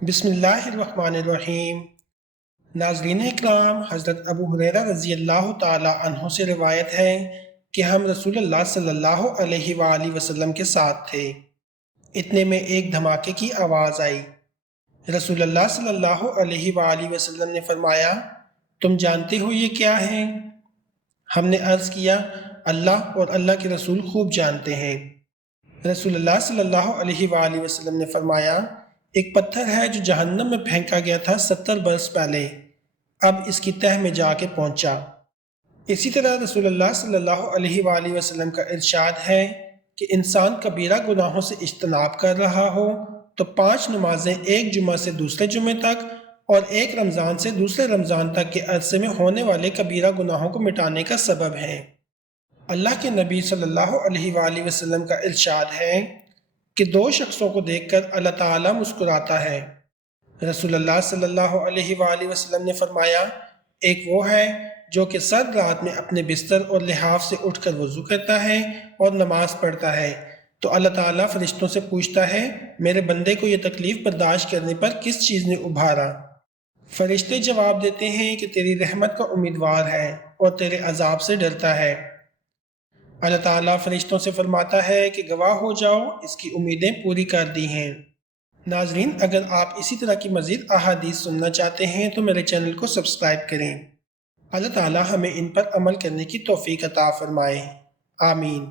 بسم اللہ الرحمن الرحیم۔ ناظرین اکرام، حضرت ابو ہریرہ رضی اللہ تعالی عنہ سے روایت ہے کہ ہم رسول اللہ صلی اللہ علیہ وآلہ وسلم کے ساتھ تھے۔ اتنے میں ایک دھماکے کی آواز آئی۔ رسول اللہ صلی اللہ علیہ وآلہ وسلم نے فرمایا، تم جانتے ہو یہ کیا ہے؟ ہم نے عرض کیا، اللہ اور اللہ کے رسول خوب جانتے ہیں۔ رسول اللہ صلی اللہ علیہ وآلہ وسلم نے فرمایا، ایک پتھر ہے جو جہنم میں پھینکا گیا تھا 70 برس پہلے، اب اس کی تہہ میں جا کے پہنچا۔ اسی طرح رسول اللہ صلی اللہ علیہ وآلہ وسلم کا ارشاد ہے کہ انسان کبیرہ گناہوں سے اجتناب کر رہا ہو تو 5 نمازیں ایک جمعہ سے دوسرے جمعے تک اور ایک رمضان سے دوسرے رمضان تک کے عرصے میں ہونے والے کبیرہ گناہوں کو مٹانے کا سبب ہیں۔ اللہ کے نبی صلی اللہ علیہ وآلہ وسلم کا ارشاد ہے کہ 2 شخصوں کو دیکھ کر اللہ تعالیٰ مسکراتا ہے۔ رسول اللہ صلی اللہ علیہ وآلہ وسلم نے فرمایا، ایک وہ ہے جو کہ سر رات میں اپنے بستر اور لحاف سے اٹھ کر وضو کرتا ہے اور نماز پڑھتا ہے تو اللہ تعالیٰ فرشتوں سے پوچھتا ہے، میرے بندے کو یہ تکلیف برداشت کرنے پر کس چیز نے ابھارا؟ فرشتے جواب دیتے ہیں کہ تیری رحمت کا امیدوار ہے اور تیرے عذاب سے ڈرتا ہے۔ اللہ تعالیٰ فرشتوں سے فرماتا ہے کہ گواہ ہو جاؤ، اس کی امیدیں پوری کر دی ہیں۔ ناظرین، اگر آپ اسی طرح کی مزید احادیث سننا چاہتے ہیں تو میرے چینل کو سبسکرائب کریں۔ اللہ تعالیٰ ہمیں ان پر عمل کرنے کی توفیق عطا فرمائے۔ آمین۔